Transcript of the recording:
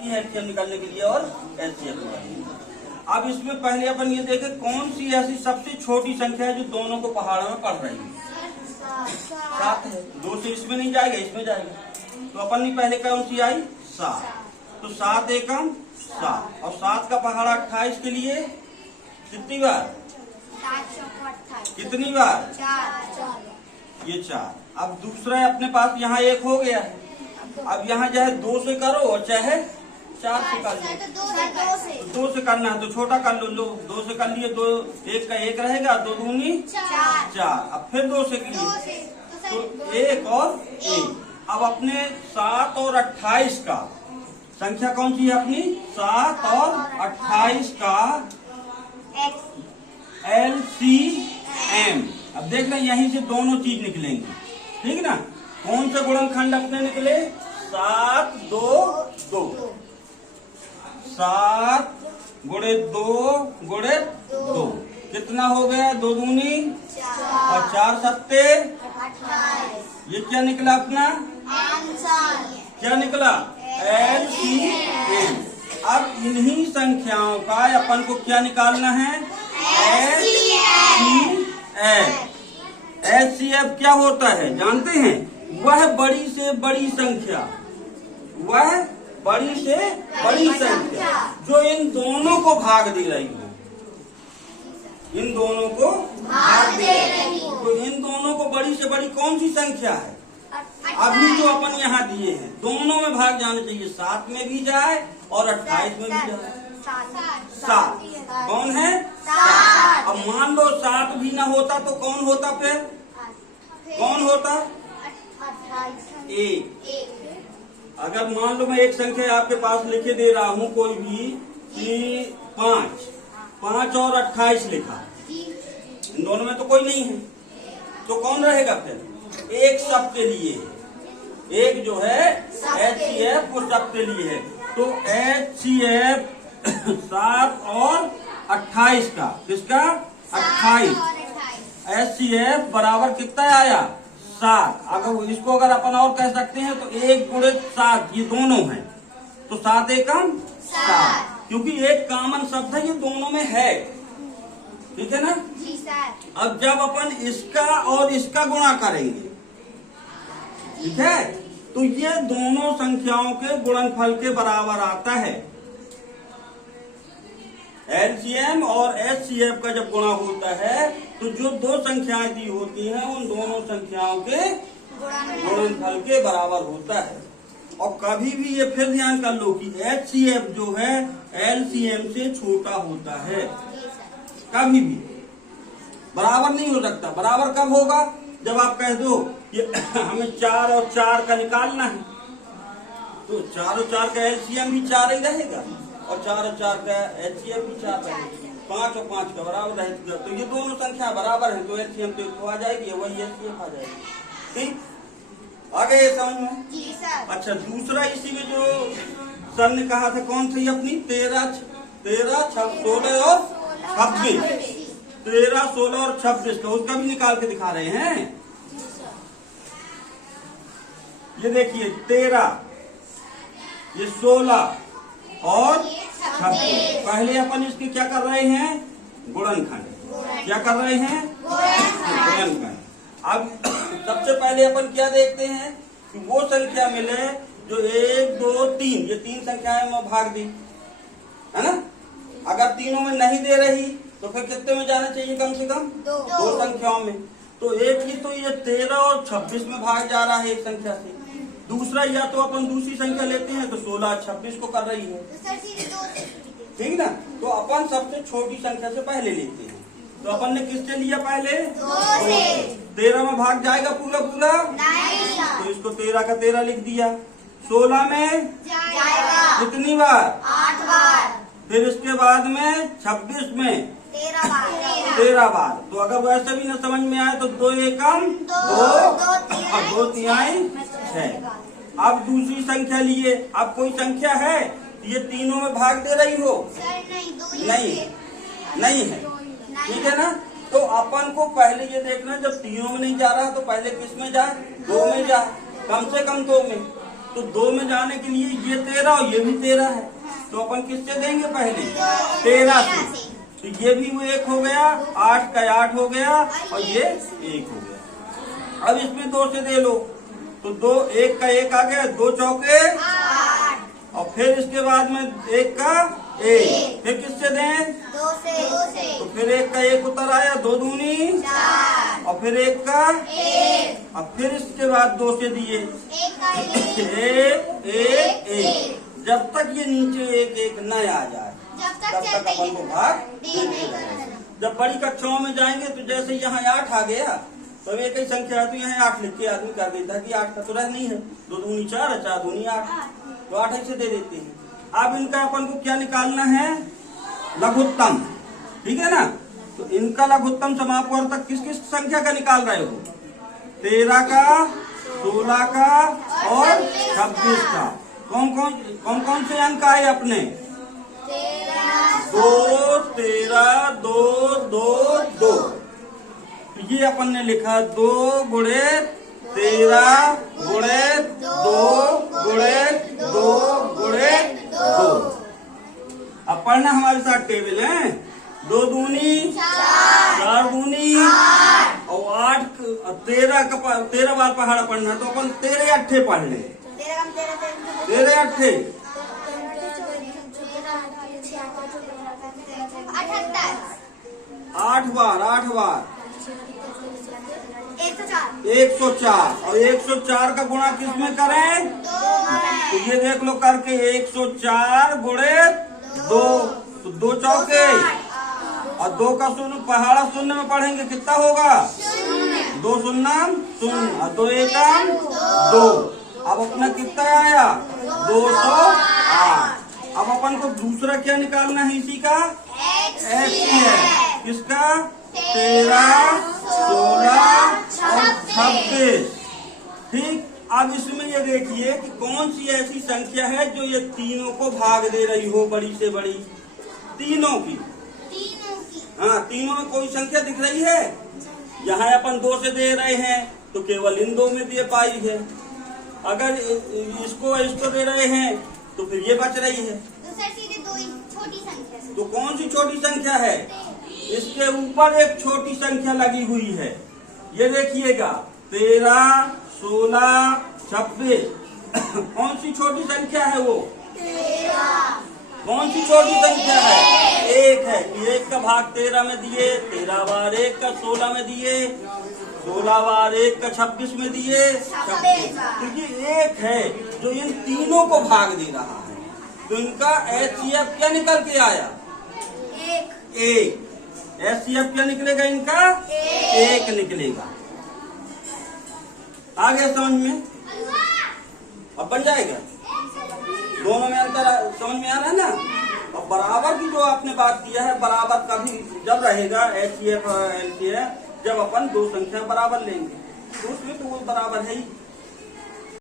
LCM निकालने के लिए और एचसीएफ निकालने के लिए। अब इसमें पहले अपन ये देखें कौन सी ऐसी सबसे छोटी संख्या है जो दोनों को पहाड़ों में पढ़ रही है। 7 है। 2 से इसमें नहीं जाएगा, इसमें जाएगा। तो अपन ने पहले कौन सी आई 7, तो 7 एकम 7 और 7 का पहाड़ा 28 के लिए कितनी बार, कितनी बार, 4। ये 4। अब दूसरा अपने पास यहाँ 1 हो गया है। अब यहाँ चाहे 2 से करो और चाहे 4 से कर लो। 2 से करना है तो छोटा कर लो, 2 से कर लिए, 2 1 का 1 रहेगा, 2 दूनी 4। अब फिर 2 से किए तो 1 और 1। अब अपने 7 और 28 का संख्या कौन सी है अपनी, 7 और 28 का LCM। अब देख रहे यहीं से दोनों चीज निकलेंगे, ठीक ना। कौन से गुणनखंड अपने निकले, 7 2 2, 7 गुणे 2 गुणे 2 कितना हो गया, 2 दूनी और 4 सत्ते, ये क्या निकला अपना आंसर, क्या निकला LCM। अब इन्हीं संख्याओं का अपन को क्या निकालना है, HCF क्या होता है जानते हैं, वह बड़ी से बड़ी संख्या, वह बड़ी से बड़ी संख्या जो इन दोनों को भाग दे रही हो, इन दोनों को भाग दे रही हो। तो इन दोनों को बड़ी से बड़ी कौन सी संख्या है, अभी जो अपन यहाँ दिए हैं दोनों में भाग जाना चाहिए, 7 में भी जाए और 28 में भी जाए। 7 कौन है, 7। अब मान लो 7 भी ना होता तो कौन होता, फिर कौन होता, 1। अगर मान लो मैं एक संख्या आपके पास लिखे दे रहा हूँ कोई भी कि 5 और 28 लिखा, इन दोनों में तो कोई नहीं है, तो कौन रहेगा फिर, एक सबके लिए, एक जो है HCF वो सबके लिए है। तो HCF 7 और 28 का, किसका 28, HCF बराबर कितना आया 7। अगर इसको अगर अपन और कह सकते हैं तो 1 गुणे 7, ये दोनों हैं तो 7 एकम 7, क्योंकि एक कॉमन शब्द है, ये दोनों में है, ठीक है ना जी सर। अब जब अपन इसका और इसका गुणा करेंगे, ठीक है, तो ये दोनों संख्याओं के गुणनफल के बराबर आता है। LCM और HCF का जब गुणा होता है तो जो 2 संख्याएं दी होती हैं उन दोनों संख्याओं के गुणनफल के बराबर होता है। और कभी भी ये फिर ध्यान कर लो कि HCF जो है LCM से छोटा होता है, कभी भी बराबर नहीं हो सकता। बराबर कब होगा, जब आप कह दो कि हमें 4 और 4 का निकालना है, तो 4 और 4 का LCM भी 4 ही रहेगा और 4 और 4 का HCF भी 4 रहेगा, 5 और 5 का बराबर रहेगा। तो ये दोनों संख्या बराबर है तो LCM तो आ जाएगी, वही HCF आ जाएगी। ठीक, आगे ये समझ में। जी सर। अच्छा, दूसरा इसी में जो सर ने कहा था कौन थी अपनी, 13 16 और 26, 13 16 और 26 का, उसका भी निकाल के दिखा रहे हैं। ये देखिए 13, ये 16 और 26। पहले अपन इसके क्या कर रहे हैं, गुणनखंड, क्या कर रहे हैं, गुणनखंड। अब सबसे पहले अपन क्या देखते हैं कि वो संख्या मिले जो 1 2 3, ये 3 संख्याएं में भाग दी है ना। अगर तीनों में नहीं दे रही तो फिर कितने में जाना चाहिए, कम से कम 2 संख्याओं में। तो एक ही तो ये 13 और 26 में भाग जा रहा है एक संख्या से, दूसरा या तो अपन दूसरी संख्या लेते हैं तो 16 26 को कर रही है, ठीक ना। तो अपन सबसे छोटी संख्या से पहले लेते हैं, तो अपन ने किससे लिया पहले, 2 से। 13 में भाग जाएगा पूरा पूरा, तो इसको 13 का 13 लिख दिया। 16 में जाएगा कितनी बार, 8 बार। फिर इसके बाद में 26 में 13 बार। 13 बार। तो अगर वैसे भी न समझ में आए तो 2 एकम 2 2 तिहाई 6। अब दूसरी संख्या लिए, अब कोई संख्या है ये तीनों में भाग दे रही हो, नहीं है, ठीक है ना। तो अपन को पहले ये देखना जब तीनों में नहीं जा रहा तो पहले किस में जाए, 2 में जाए, कम से कम 2 में। तो 2 में जाने के लिए ये 13 और ये भी 13 है, तो अपन किससे देंगे पहले? 13 से। तो ये भी वो 1 हो गया, 8 का 8 हो गया और ये 1 हो गया। अब इसमें 2 से दे लो, तो 2 1 का 1 आ गया, 2 चौके 8 और फिर इसके बाद में 1 का 1, फिर किससे दें? 2 से तो फिर 1 का 1 उतर आया, 2 दूनी 4 और फिर 1 का 1 और फिर इसके बाद 2 से दिए 1 का 1 1 1 1, जब तक ये नीचे 1 1 न आ जाए जब तब तक अपन को भाग नहीं करना। जब बड़ी कक्षाओं में जाएंगे तो जैसे यहाँ 8 आ गया तो एक ही संख्या है, तो यहाँ 8 लिख के आदमी कर देता है कि 8 का तो रह नहीं है, 2 दूनी 4 है, 4 दूनी 8, तो 8 ऐसे दे देते हैं। अब इनका अपन को क्या निकालना है? लघुत्तम, ठीक है ना। तो इनका लघुत्तम समापवर्तक किस किस संख्या का निकाल रहे हो? 13 का, 16 का और 26 का। कौन कौन से अंक आए अपने? 2 13 2 2 2। ये अपन ने लिखा 2 गुणे 13 गुणे 2 गुणे 2 गुणे 2। अब पढ़ना हमारे साथ टेबल है। 2 दूनी 4 दूनी और 8 13 बार पहाड़ा पढ़ना है, तो अपन 13 अट्ठे पढ़ ले। 13 अट्ठे 8 बार 104 और 104 का गुणा किस में करें? तो ये देख लो करके 104 गुणे 2, तो 2 चौके और 2 का शून्य पहाड़ा शून्य में पढ़ेंगे कितना होगा? 2 शून्य शून्य और 2 एकम 2। अब अपना कितना आया? 208। अब अपन को दूसरा क्या निकालना है? इसी का x है। किसका? 13 16 और 26। ठीक। अब इसमें ये देखिए कि कौन सी ऐसी संख्या है जो ये तीनों को भाग दे रही हो, बड़ी से बड़ी, तीनों की। हाँ, तीनों में कोई संख्या दिख रही है? यहाँ अपन 2 से दे रहे हैं तो केवल इन 2 में दे पाई है। अगर इसको दे रहे हैं तो फिर ये बच रही है। छोटी संख्या से। तो कौन सी छोटी संख्या है? इसके ऊपर एक छोटी संख्या लगी हुई है, ये देखिएगा 13 16 26। कौन सी छोटी संख्या है वो? 13। कौन सी छोटी संख्या है? 1 है। 1 का भाग 13 में दिए, 13 बार 1 का 16 में दिए, 16 बार 1 का 26 में दिए 26। तो ये 1 है जो इन तीनों को भाग दे रहा है। तो इनका HCF क्या निकल के आया? 1। HCF क्या निकलेगा इनका? 1 निकलेगा। आ गया समझ में? अब बन जाएगा। दोनों में अंतर समझ में आ रहा है ना? और बराबर की जो आपने बात किया है, बराबर का भी जब रहेगा HCF और LCF, जब अपन 2 संख्या बराबर लेंगे तो उसमें तो वो बराबर है ही।